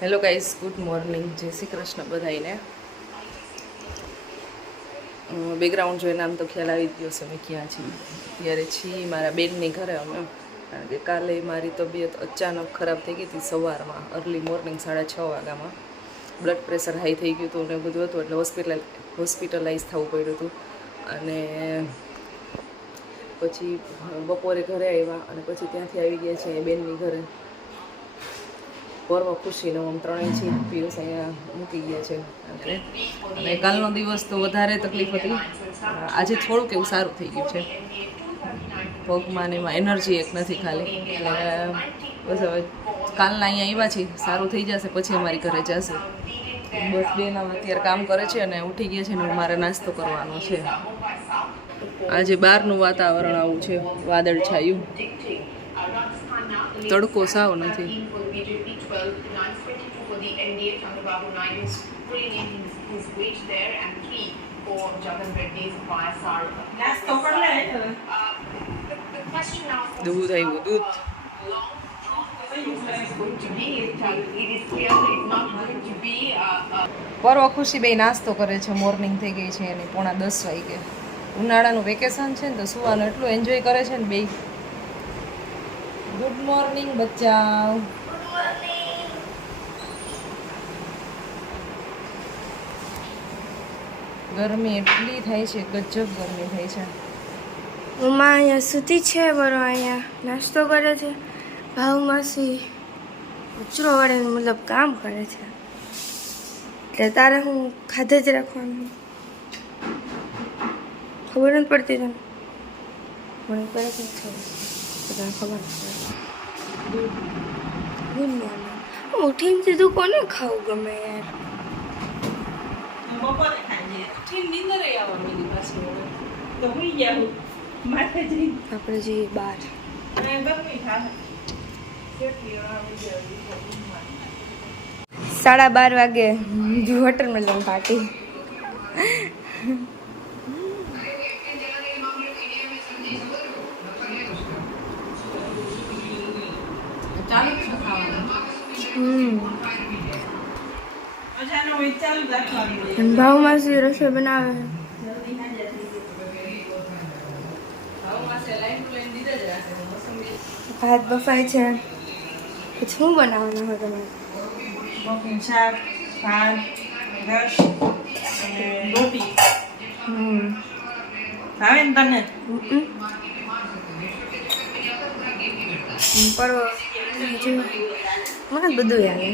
Hello guys, good morning, જય Shri Krishna બધાઈને. Background જોઈને આમ તો ખ્યાલ આવી ગયો છે અમે ક્યાં છીએ. ત્યારે છીએ મારા બેનની ઘરે અમે, કારણ કે કાલે મારી તબિયત અચાનક ખરાબ થઈ ગઈ હતી. સવારમાં અર્લી મોર્નિંગ 6:30 વાગ્યામાં બ્લડ પ્રેશર હાઈ થઈ ગયું હતું ને બધું હતું, એટલે હોસ્પિટલાઇઝ થવું પડ્યું હતું. અને પછી બપોરે ઘરે આવ્યા અને પછી ત્યાંથી આવી ગયા છે બેનની ઘરે. પર્વ ખુશીને આમ ત્રણેય છે પિયુષ અહીંયા મૂકી ગયા છે. અને કાલનો દિવસ તો વધારે તકલીફ હતી. આજે થોડુંક એવું સારું થઈ ગયું છે. પગમાં ને એમાં એનર્જી એક નથી ખાલી. એટલે બસ હવે કાલના અહીંયા આવ્યા છીએ, સારું થઈ જશે પછી અમારી ઘરે જશે. બસ બેન અત્યારે કામ કરે છે અને ઉઠી ગયા છે ને મારે નાસ્તો કરવાનો છે. આજે બહારનું વાતાવરણ આવું છે, વાદળ છાયું, તડકો સાવ નથી. દૂધ આવ્યું, દૂધ. પર્વ ખુશી બે નાસ્તો કરે છે. મોર્નિંગ થઈ ગઈ છે અને 9:45 વાગે. ઉનાળાનું વેકેશન છે ને તો સુવાનું એટલું એન્જોય કરે છે ને બે. ગુડ મોર્નિંગ બચ્ચા. ગરમી એટલી થાય છે, ગજબ ગરમી થાય છે. મમ્મા અહીંયા સૂતી છે, બરો અહીંયા નાસ્તો કરે છે. ભાવ માસી કચરો વાળીને મતલબ કામ કરે છે, એટલે તારે હું ખાધે જ રાખવાનું. ખબર નથી પડતી તને? મને કરે છે તને ખબર નથી. Good morning. ઉઠીને સીધું કોને ખાવું ગમે યાર? બપોરે ખાઈએ, ઉઠીને નીંદર આવવાની પાછી તો હુઈ જાવ. માથે જઈ આપણે જઈએ બહાર. ગરમી થાય. 12:30 વાગે હોટલ મળે પાર્ટી. ભાવ માસી રસોઈ બનાવે. ભાત બફાય છે. પછી શું બનાવવાનું હોય તમારે? મફીન, શાક, ભાત, રસ અને રોટી. ભાવે ને તને? પર્વ મને બધું આવે.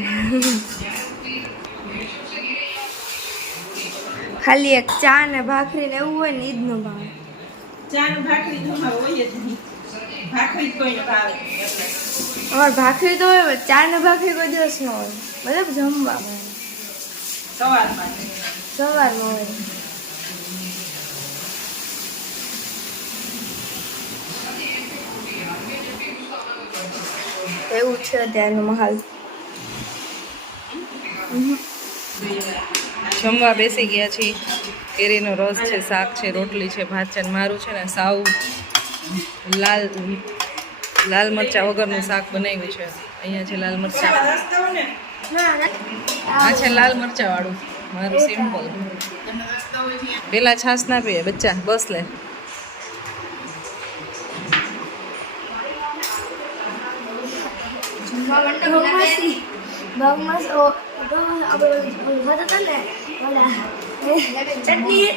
ખાલી એક ચા ને ભાખરી ને એવું હોય ને ઈ જ ન ભાવે. ચા ને ભાખરી તો હોય જ નહીં. ભાખરી જ કોઈને ભાવે. અમારે ભાખરી તો હોય, ચા ને ભાખરી કોઈ દિવસ ન હોય. મતલબ જમવામાં સવારમાં હોય. એવું છે ત્યાંનો માહોલ. જમવા બેસી ગયા છીએ. કેરીનો રસ છે, શાક છે, રોટલી છે, ભાત છે. મારું છે ને સાવ લાલ મરચાં વગરનું શાક બનાવ્યું છે. અહીંયા છે લાલ મરચાં. આ છે લાલ મરચાં વાળું મારું સિમ્પલ. પેલા છાશ ના પીએ બચ્ચા, બસ લે. ચટણી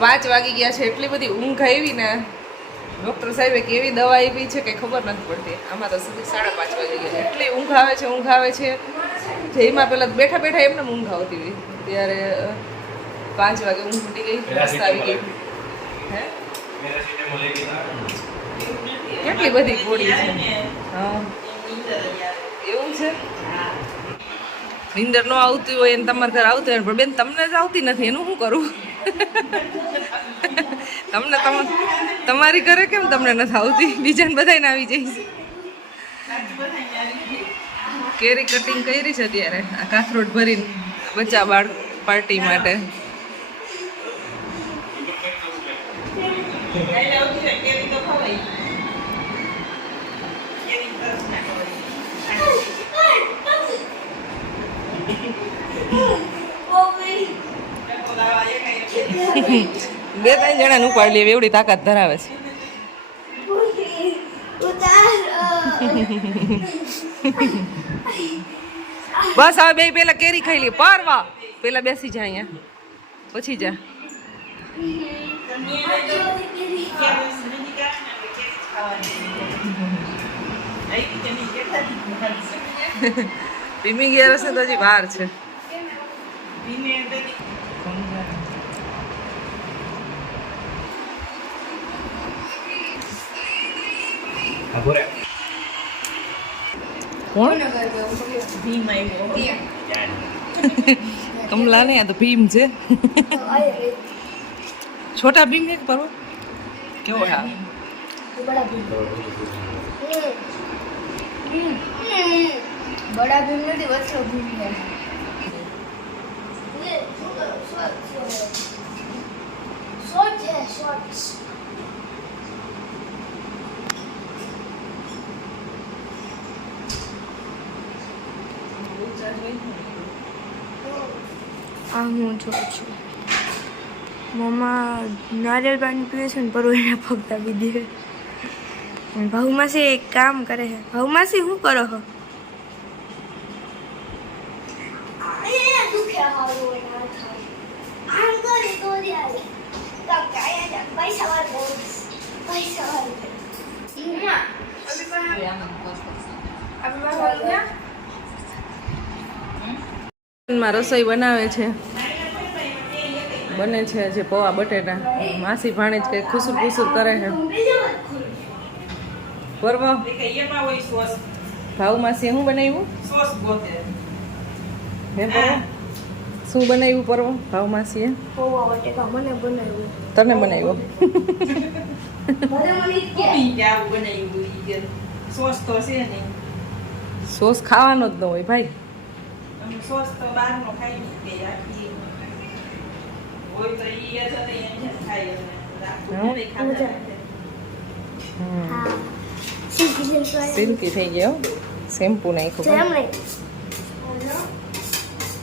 5 વાગી ગયા છે. એટલી બધી ઊંઘ આવી ને, ડૉક્ટર સાહેબે કેવી દવા આપી છે કે ખબર નથી પડતી. આમાં તો સુધી 5:30 વાગી ગયા છે. એટલી ઊંઘ આવે છે. જેમાં પેલા બેઠા બેઠા એમને ઊંઘ આવતી હોય, ત્યારે 5 વાગે ઊંઘ ફૂટી ગઈ. મસ્ત આવી ગઈ. હે કેટલી બધી ગોળી છે. હા એવું છે. નીંદર ન આવતી હોય એને તમારા ઘર આવતી હોય, પણ બેન તમને જ આવતી નથી, એનું શું કરું? તમને તમારી ઘરે કેમ તમને નથી આવતી? બીજાને બધાને આવી જાય. કેરી કટિંગ કરી છે અત્યારે, આ કાથરોડ ભરીને બચ્ચા બાળ પાર્ટી માટે. બે ત્રણ જણાને ઉપાડી લે એવડી તાકાત ધરાવે છે. બસ હવે બે પેલા કેરી ખાઈ લે. પરવા પેલા બેસી જા અહીંયા પછી જા. ધીમી ગયા રસ્તે તો હજી વાર છે. કોણ? કમલા ને આ તો ભીમ છે. છોટા ભીમ ને પરો કેવો હા बड़ा भीम नहीं बच्चों भीम है ये शॉर्ट है शॉर्ट्स આ હું જોઉં છું મમ્મા નારિયેળ પાણી પીવે છે ને પરો એના પગ દાબી દે. ભાઉ માસી એક કામ કરે છે. ભાઉ માસી શું કરો છો? રસોઈ બનાવે છે. બને છે જે પૌવા બટેટા. માસી ભાણે જ કઈ ખુસુર ખુસુર કરે છે. પર્વ ભાવ માસી શું બનાવ્યું? હે પર્વ શું બનાવ્યું? પર્વ ભાવ માસીએ પૌવા બટેકા મને બનાવ્યું. તને બનાવ્યું? સોસ ખાવાનો જ ન હોય ભાઈ. સિલ્કી થઈ ગયો. શેમ્પુ નાખ્યું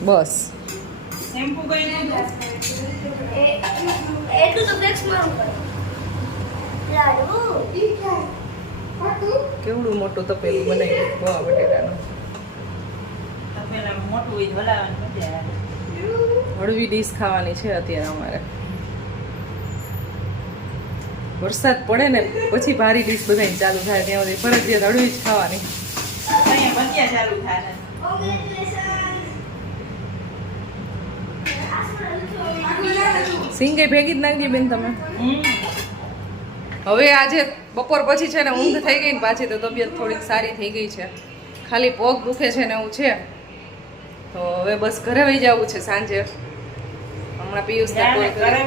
બસ. કેવડું મોટું તપેલું બનાવ્યું પૌવા બટેટાનું. હળવી ડીશ ખાવાની છે અત્યારે અમારે. વરસાદ પડે ને પછી ભારી ડીશ બધાની ચાલુ થાય ત્યાં સુધી ફરજિયાત હળવી જ ખાવાની. સિંગે ભેગી જ નાખી બેન તમે. હવે આજે બપોર પછી છે ને ઊંઘ થઈ ગઈ ને પાછી તો તબિયત થોડીક સારી થઈ ગઈ છે. ખાલી પગ દુખે છે ને એવું છે. તો હવે બસ ઘરે વહી જવું છે સાંજે. હમણાં પિયુષ ને કોલ કરે.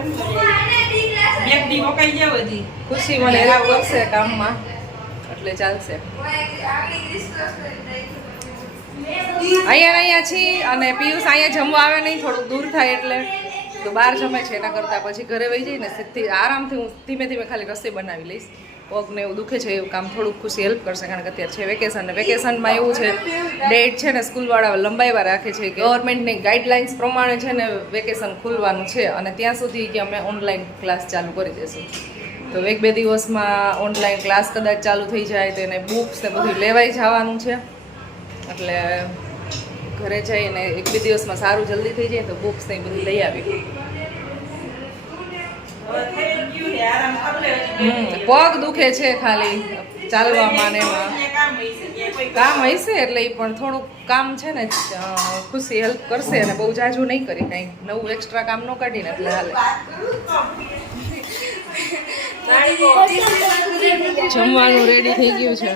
ખુશી મને હેલ્પ કરશે કામમાં એટલે ચાલશે. અહીંયા છીએ અને પિયુષ અહીંયા જમવા આવે નહીં, થોડુંક દૂર થાય એટલે તો બહાર જમે છે. એના કરતાં પછી ઘરે વહી જઈને સીધી આરામથી હું ધીમે ધીમે ખાલી રસોઈ બનાવી લઈશ. પગને એવું દુખે છે એવું કામ થોડુંક ખુશી હેલ્પ કરશે કારણ કે અત્યારે છે વેકેશન. ને વેકેશનમાં એવું છે ડેટ છે ને સ્કૂલવાળા લંબાઈવા રાખે છે કે ગવર્મેન્ટની ગાઈડલાઇન્સ પ્રમાણે છે ને વેકેશન ખુલવાનું છે અને ત્યાં સુધી કે અમે ઓનલાઈન ક્લાસ ચાલુ કરી દઈશું. તો એક બે દિવસમાં ઓનલાઈન ક્લાસ કદાચ ચાલુ થઈ જાય તો એને બુક્સ ને બધું લેવાઈ જવાનું છે. એટલે ઘરે જઈને એક બે દિવસમાં સારું જલ્દી થઈ જાય તો બુક્સ ને બધું લઈ આવી. પગ દુખે છે ખાલી ચાલવામાં ને એમાં કામ હશે એટલે એ પણ થોડુંક કામ છે ને ખુશી હેલ્પ કરશે અને બહુ જાજુ નહીં કરી કાંઈ નવું એક્સ્ટ્રા કામ ન કાઢીને એટલે હાલે. જમવાનું રેડી થઈ ગયું છે.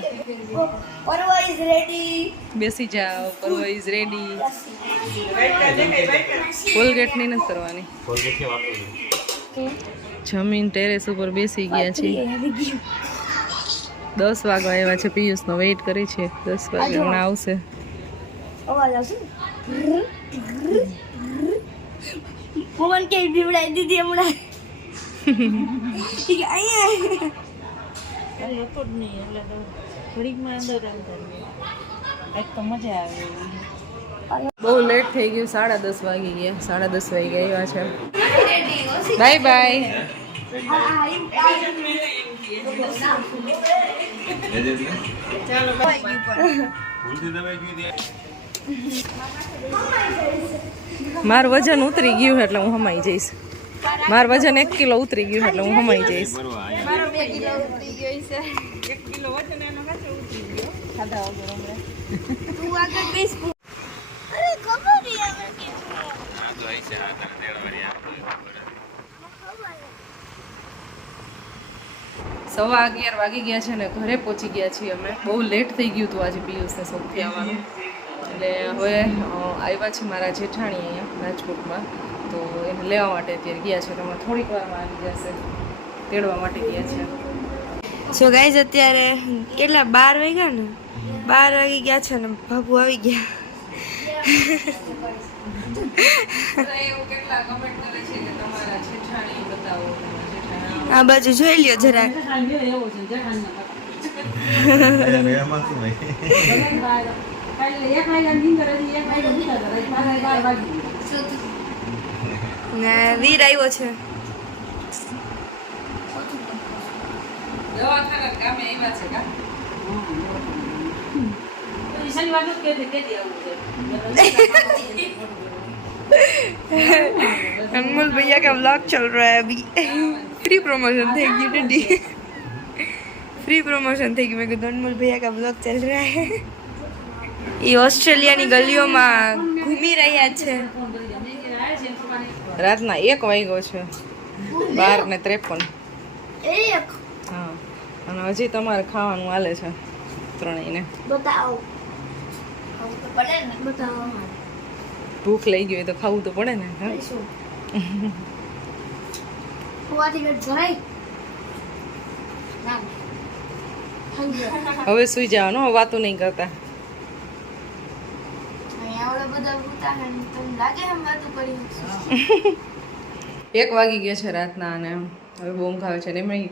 બેસી જાઓ. પરવા ઇઝ રેડી. કોલગેટ ની નથી કરવાની. જમીન ટેરેસ ઉપર બેસી ગયા છે. 10 વાગવા આવ્યા છે. પિયુષનો વેઇટ કરી છે. 10 વાગે હમણાં આવશે. અવાજ આવશે. મોહન કે બીવડાઈ દીધી હમણાં. ઠીક અહીંયા હતો જ નહીં એટલે તો ઘડીકમાં અંદર એક તો મજા આવે. બહુ લેટ થઈ ગયું. 10:30 વાગી ગયા. 10:30 વાગી આવ્યા છે. Bye bye. મારું વજન ઉતરી ગયું એટલે હું હમાઈ જઈશ. મારું વજન 1 કિલો ઉતરી ગયું એટલે હું હમાઈ જઈશ. મારો 2 કિલો ઉતરી ગયો છે. 1 કિલો વજન એનો કાચો ઉતરી ગયો ખાધા વગર હમણાં. તું આગળ બેસ. અરે ખબર નહીં આવે કે સવા 11 વાગી ગયા છે ને ઘરે પહોંચી ગયા છીએ અમે. બહુ લેટ થઈ ગયું હતું આજે પિયુષને સૌથી આવવાનું. એટલે હવે આવ્યા છે મારા જેઠાણી અહીંયા રાજકોટમાં, તો એને લેવા માટે અત્યારે ગયા છે. તમે થોડીક વારમાં આવી જશે, તેડવા માટે ગયા છે. સો ગાઈઝ અત્યારે કેટલા 12 વાગ્યા ને 12 વાગી ગયા છે ને બાબુ આવી ગયા. એવું કેટલા કમેન્ટ કરે છે કે તમારા જેઠાણી બતાવો, તમારા જેઠાણી. આ બાજુ જોઈ લ્યો જરાક. ને વીર આવ્યો છે. દવાખાના કામે આવ્યા છે કા? अनमोल भैया का व्लॉग चल रहा है अभी. फ्री प्रमोशन થઈ ગયું डडी. फ्री प्रमोशन થઈ ગયું. મેં કીધું अनमोल भैया का व्लॉग चल रहा है. એ ઓસ્ટ્રેલિયાની ગલીઓમાં ઘૂમી રહ્યા છે. રાતના 1 વાગ્યો છે, 12:53. હા, અને હજી તમારે ખાવાનું હાલે છે ત્રણેયને. બતાવો. બતાવો. ભૂખ લઈ ગઈ હોય તો ખાવું તો પડે ને. હા, હવે સુઈ જવાનું, વાતો નહીં કરતા. 1 વાગી ગયા છે રાતના અને હવે બહુ ઊંઘ આવે છે. ને એમાં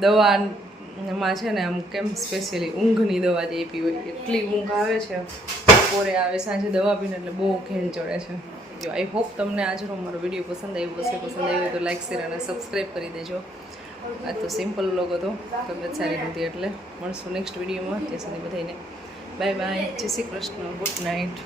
દવામાં છે ને આમ કેમ સ્પેશિયલી ઊંઘની દવા જે આપી હોય એટલી ઊંઘ આવે છે. બપોરે આવે, સાંજે દવા પીને એટલે બહુ ઘેન ચડે છે. જો આઈ હોપ તમને આજનો મારો વિડીયો પસંદ આવ્યો હશે. પસંદ આવ્યો તો લાઈક, શેર અને સબસ્ક્રાઈબ કરી દેજો. આ તો સિમ્પલ વ્લોગ હતો, તબિયત સારી નથી એટલે. મળશું નેક્સ્ટ વિડીયોમાં. ત્યાં સુધી બધાને બાય બાય, જય શ્રી કૃષ્ણ, ગુડ નાઇટ.